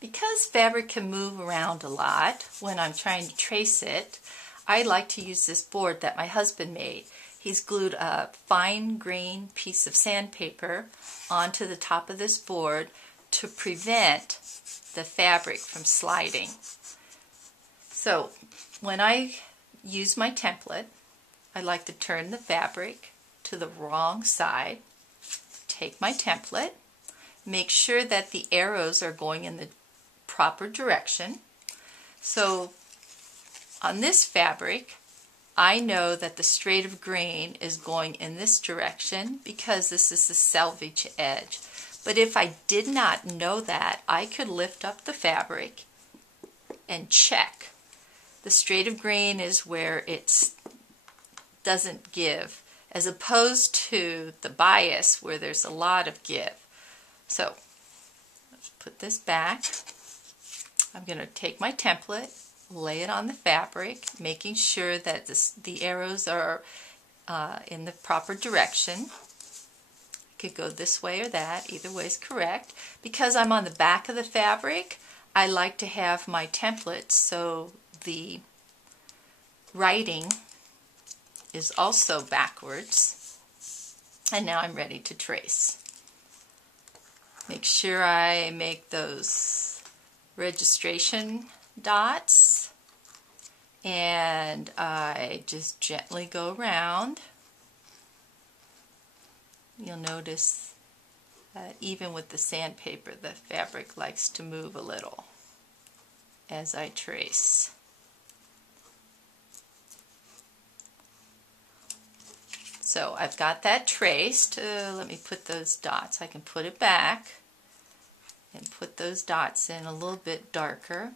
Because fabric can move around a lot when I'm trying to trace it, I like to use this board that my husband made. He's glued a fine grain piece of sandpaper onto the top of this board to prevent the fabric from sliding. So when I use my template, I like to turn the fabric to the wrong side, take my template, make sure that the arrows are going in the proper direction. So on this fabric, I know that the straight of grain is going in this direction because this is the selvage edge. But if I did not know that, I could lift up the fabric and check. The straight of grain is where it doesn't give, as opposed to the bias where there's a lot of give. So let's put this back. I'm going to take my template, lay it on the fabric, making sure that the arrows are in the proper direction. I could go this way or that, either way is correct. Because I'm on the back of the fabric, I like to have my template so the writing is also backwards. And now I'm ready to trace. Make sure I make those registration dots, and I just gently go around. You'll notice that even with the sandpaper, the fabric likes to move a little as I trace. So I've got that traced. Let me put those dots. I can put it back and put those dots in a little bit darker.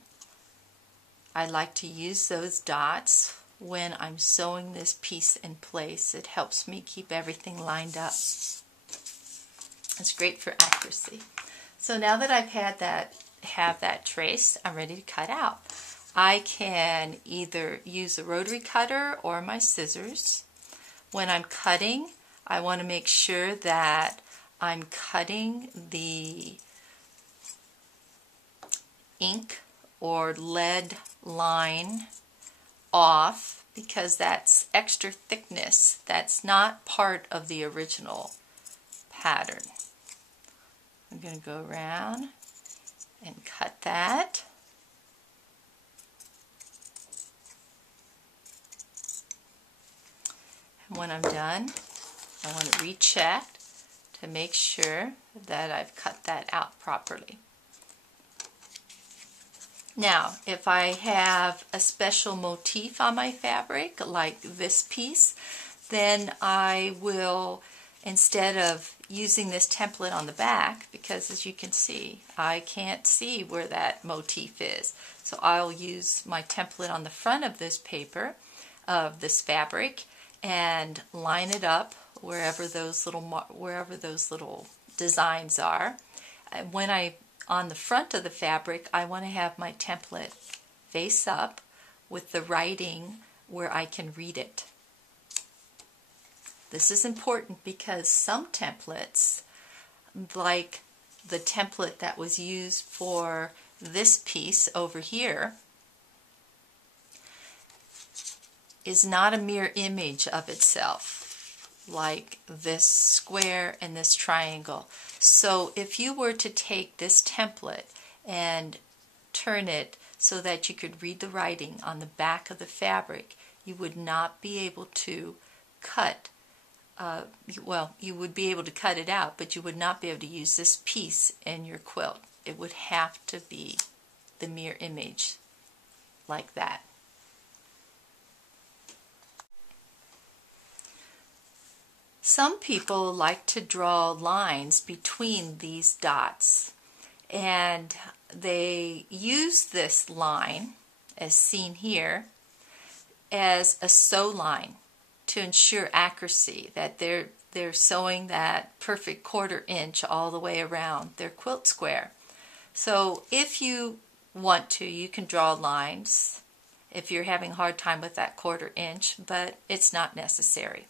I like to use those dots when I'm sewing this piece in place. It helps me keep everything lined up. It's great for accuracy. So now that I've have that traced, I'm ready to cut out. I can either use a rotary cutter or my scissors. When I'm cutting, I want to make sure that I'm cutting the ink or lead line off because that's extra thickness. That's not part of the original pattern. I'm going to go around and cut that. And when I'm done, I want to recheck to make sure that I've cut that out properly. Now, if I have a special motif on my fabric, like this piece, then I will, instead of using this template on the back, because as you can see, I can't see where that motif is, so I'll use my template on the front of this paper, of this fabric, and line it up wherever those little designs are. When on the front of the fabric, I want to have my template face up with the writing where I can read it. This is important because some templates, like the template that was used for this piece over here, is not a mirror image of itself, like this square and this triangle. So if you were to take this template and turn it so that you could read the writing on the back of the fabric, you would not be able to cut, well, you would be able to cut it out, but you would not be able to use this piece in your quilt. It would have to be the mirror image like that. Some people like to draw lines between these dots, and they use this line, as seen here, as a sew line to ensure accuracy, that they're sewing that perfect 1/4 inch all the way around their quilt square. So if you want to, you can draw lines if you're having a hard time with that 1/4 inch, but it's not necessary.